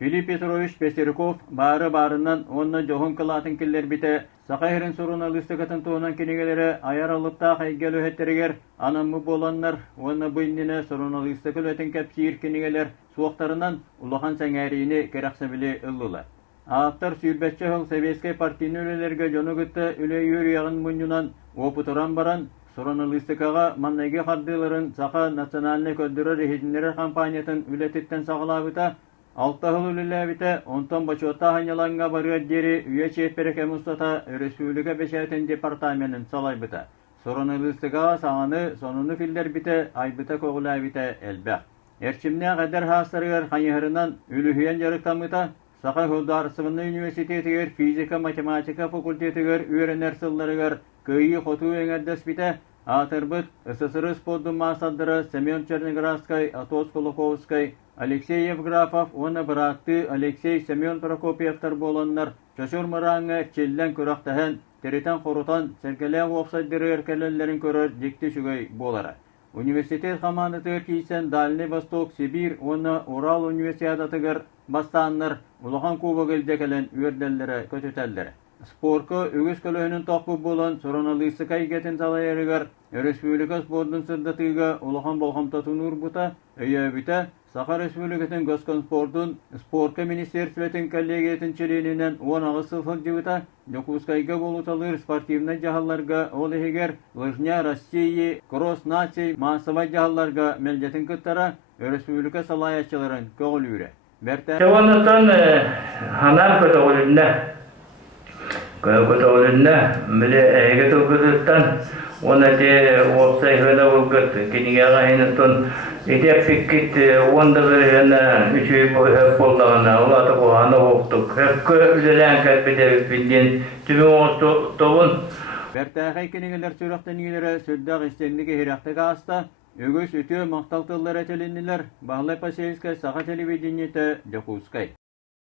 Филипп Петрович Пестерков бары-барынан онна жоғын кылатын келер бите, сақайырын соруна лыстықатын туынан кенегелері аяр алыпта қайгел өйеттерігер, анамы боланнар, онна бұйніне соруна лыстықыл өтін кәпсиір кенегелер суақтарынан улахан сәңәрейіне керақсабілі ұллыла. Ақтар сүйірбәтші ғыл Советскай партийны өлелерге жоны күтті үлі үйір яғын мұнюнан опытыран баран, соруна лыстықаға маннайге қардыларын сақа национальный көддірі рехетінері кампаниятын үлететтен сағылабыта, Алтахыл үліләбіті, онтан бачуатта ханяланға барыға дері үйе чеппереке мұстата Республика Бешәтін департаментін салайбыта. Соронылыстыға сағаны сонуны филдер біті, айбыта коғылабіті әлбәқ. Әрчімне қадар хастарығар қанығырынан үліхейен жарықтамыта, Сақа Хылдарсывынны университетігер физика-математика факультетігер үйерінер сылларығар көйі қоту өңердес біті, Атырбыт, СССР спордың масадыры Семен Черноградскай, Атос Кулаковскай, Алексей Евграфов, оны бырақты Алексей Семен Прокопьевтар боланнар, Чошур мұраңы челлен көрақтахын, теритен қорутан сәркелен опсайдыры әркелелерін көрір дикті шүгей болары. Университет қаманытыр кейсен Дальний Восток, Сибир, оны Урал универсиадатығыр бастаннар, Улахан Кубагылдекелен үйерделері көтетелдері. Спорка өгіз көлөһүнүн тоқпу болан сороналысы кайгетін салайырығар, Республика спордың сырдатыға улахан болғамтатынур бұта, өйөбіті Сақа Республикатын Госконспордың спорка министерстветін коллегиятын членінен 10 сылфық жывыта, Жокускайга болуталыр спортивный жағаларға олығығар, Лыжня России, Кросс наций массовай жағаларға мәлдетін күттара, Республика салаячыларын көғыл үйрі. Чаванатан ханар көтөғылында көтөғылында біле әйгі тұлғызыстан оны де опсай ғыда бұлғыт кенеге ғайыныстан идеп пиккет онда бір ғана үші өп болдағына олаты бұғаны оқтық. Өпкі үлелән кәлбеде білден түбі оқты тобын. Бәртәғай кенегелер сұрақтан елері сүлдақ істендігі хирақтығы аста, өгіз өте мақталтылар әтелінілер, бағлай пасейскай саға телевидениеті Жокускай.